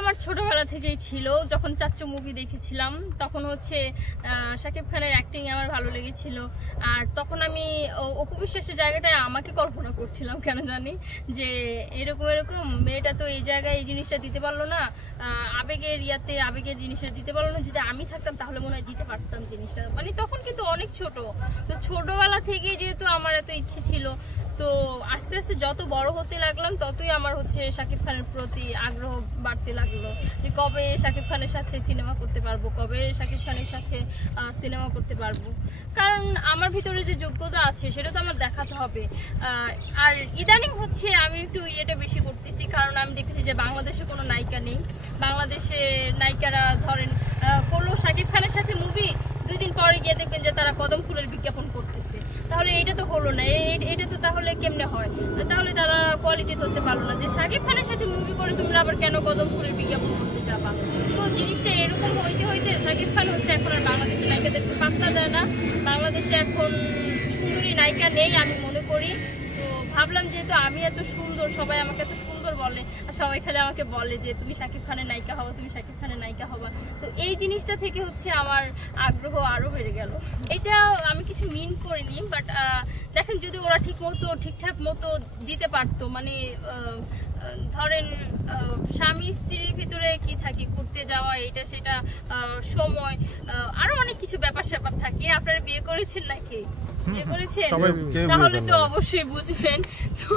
আমার ছোটবেলা থেকেই ছিল। যখন চাচ্চু মুভি দেখেছিলাম তখন হচ্ছে শাকিব খানের অ্যাক্টিং আমার ভালো লেগেছিল। আর তখন আমি অপু বিশ্বাসের জায়গাটায় আমাকে কল্পনা করছিলাম কেন জানি, যে এরকম এরকম মেয়েটা তো এই জায়গায় এই জিনিসটা দিতে পারলো না, আবেগের জিনিসটা দিতে পারলো না, যদি আমি থাকতাম তাহলে মনে হয় দিতে পারতাম জিনিসটা। মানে তখন কিন্তু অনেক ছোট, তো ছোটবেলা থেকে যেহেতু আমার এত ইচ্ছে ছিল, তো আস্তে আস্তে যত বড় হতে লাগলাম ততই আমার হচ্ছে শাকিব খানের প্রতি আগ্রহ বাড়তে লাগলো, যে কবে শাকিব খানের সাথে সিনেমা করতে পারবো, কবে শাকিব খানের সাথে সিনেমা করতে পারবো। কারণ আমার ভিতরে যে যোগ্যতা আছে সেটা তো আমার দেখাতে হবে। আর ইদানিং হচ্ছে আমি একটু ইয়েটা বেশি করতেছি, কারণ আমি দেখেছি যে বাংলাদেশে কোনো নায়িকা নেই। বাংলাদেশে নায়িকারা ধরেন করলো শাকিব খানের সাথে মুভি, 2 দিন পরে গিয়ে দেখবেন যে তারা কদম ফুলের বিজ্ঞাপন করতেছে। তাহলে এটা তো হলো না, এটা তো তাহলে কেমনে হয়? তাহলে তারা কোয়ালিটি ধরতে পারলো না, যে শাকিব খানের সাথে মুভি করে তোমরা আবার কেন কদম ফুলের বিজ্ঞাপন করতে যাবা। তো জিনিসটা এরকম হইতে হইতে শাকিব খান হচ্ছে এখন আর বাংলাদেশের নায়িকাদেরকে পাত্তা দেয় না। বাংলাদেশে এখন সুন্দরী নায়িকা নেই আমি মনে করি। তো ভাবলাম যেহেতু আমি এত সুন্দর, সবাই আমাকে এত সুন্দর বলে, আর সবাই খালি আমাকে বলে যে তুমি শাকিব খানের নায়িকা হবা, তুমি শাকিব খানের নায়িকা হবা। তো এই জিনিসটা থেকে হচ্ছে আমার আগ্রহ আরও বেড়ে গেল। এটা আমি কিছু মিন করিনি, বাট দেখেন যদি ওরা ঠিকঠাক মতো দিতে পারতো, মানে ধরেন স্বামী স্ত্রীর ভিতরে কি থাকে, ঘুরতে যাওয়া, এটা সেটা, সময়, আরো অনেক কিছু ব্যাপার স্যাপার থাকে। আপনারা বিয়ে করেছেন নাকি? বিয়ে করেছেন? তাহলে তো অবশ্যই বুঝবেন। তো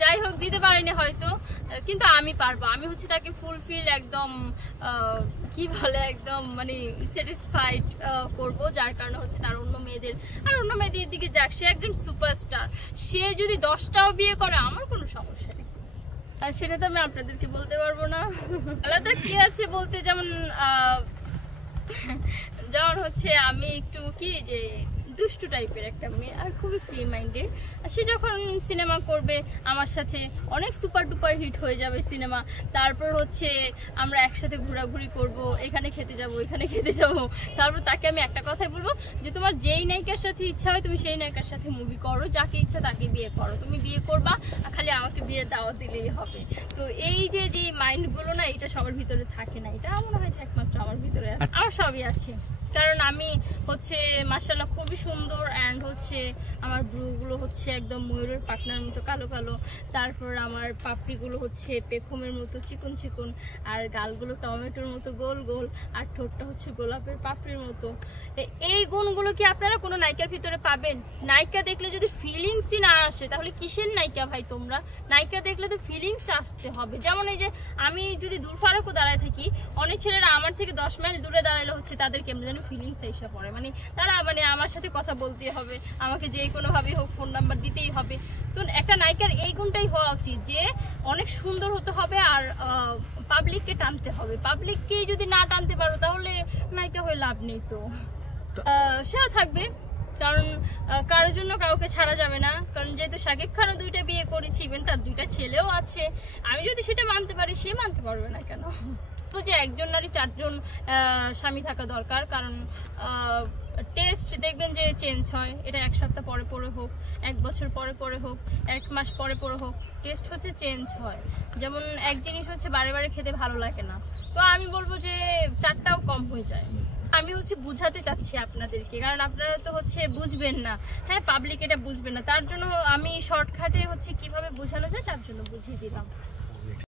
যাই হোক, দিতে পারিনি হয়তো, কিন্তু আমি পারবো। আমি হচ্ছে তাকে ফুলফিল একদম কি বলে একদম মানে স্যাটিসফাইড করব, যার কারণে হচ্ছে তার অন্য মেয়েদের দিকে যাক। সে একজন সুপারস্টার, সে যদি 10টাও বিয়ে করে আমার কোনো সমস্যা নেই। আর সেটা তো আমি আপনাদেরকে বলতে পারবো না। আলাদা কি আছে বলতে, যেমন হচ্ছে আমি একটু কি যে দুষ্টু টাইপের একটা মেয়ে, আর খুবই ফ্রি মাইন্ডেড। সে যখন সিনেমা করবে আমার সাথে, অনেক সুপার ডুপার হিট হয়ে যাবে সিনেমা, তারপর হচ্ছে আমরা একসাথে ঘোরাঘুরি করব, এখানে খেতে যাব, এখানে খেতে যাব। তারপর তাকে আমি একটা কথাই বলবো যে তোমার যেই নায়িকার সাথে ইচ্ছা হয় তুমি সেই নায়িকার সাথে মুভি করো, যাকে ইচ্ছা তাকে বিয়ে করো, তুমি বিয়ে করবা, খালি আমাকে বিয়ে দাওয়াত দিলেই হবে। তো এই যে মাইন্ডগুলো না, এটা সবার ভিতরে থাকে না, এটা মনে হয় একমাত্র আমার ভিতরে আছে। আমার সবই আছে, কারণ আমি হচ্ছে মাশাআল্লাহ খুবই সুন্দর, অ্যান্ড হচ্ছে আমার ব্রুগুলো হচ্ছে একদম ময়ূরের পাখনার মতো কালো কালো, তারপর আমার পাপড়িগুলো হচ্ছে পেখমের মতো চিকন চিকন, আর গালগুলো টমেটোর মতো গোল গোল, আর ঠোঁটটা হচ্ছে গোলাপের পাপড়ির মতো। এই গুণগুলো কি আপনারা কোনো নায়িকার ভিতরে পাবেন? নায়িকা দেখলে যদি ফিলিংসই না আসে তাহলে কিসের নায়িকা ভাই তোমরা? নায়িকা দেখলে তো ফিলিংস আসতে হবে। যেমন এই যে আমি যদি দূর ফারাকও দাঁড়ায় থাকি, অনেক ছেলেরা আমার থেকে 10 মাইল দূরে দাঁড়ালে হচ্ছে তাদের কেমন যেন ফিলিংস এসে পড়ে, মানে তারা মানে আমার সাথে কথা বলতে হবে, আমাকে যে কোনোভাবে হোক ফোন নাম্বার দিতেই হবে। তো একটা নায়িকার এই গুণটাই হওয়া উচিত যে অনেক সুন্দর হতে হবে, আর পাবলিককে টানতে হবে। পাবলিককেই যদি না টানতে পারো তাহলে নায়িকা হয়ে লাভ নেই। তো সেও থাকবে, কারণ কারোর জন্য কাউকে ছাড়া যাবে না। কারণ যেহেতু শাকিব খানও 2টা বিয়ে করেছে, ইভেন তার 2টা ছেলেও আছে, আমি যদি সেটা মানতে পারি, সে মানতে পারবে না কেন? তো যে একজন নারী 4জন স্বামী থাকা দরকার, কারণ টেস্ট দেখবেন যে চেঞ্জ হয়। এটা 1 সপ্তাহ পরে পরে হোক, 1 বছর পরে পরে হোক, 1 মাস পরে পরে হোক, টেস্ট হচ্ছে চেঞ্জ হয়। যেমন এক জিনিস হচ্ছে বারে বারে খেতে ভালো লাগে না, তো আমি বলবো যে 4টাও কম হয়ে যায়। আমি হচ্ছে বুঝাতে চাচ্ছি আপনাদেরকে, কারণ আপনারা তো হচ্ছে বুঝবেন না, হ্যাঁ পাবলিক এটা বুঝবেন না, তার জন্য আমি শর্টকাটে হচ্ছে কিভাবে বোঝানো যায় তার জন্য বুঝিয়ে দিলাম।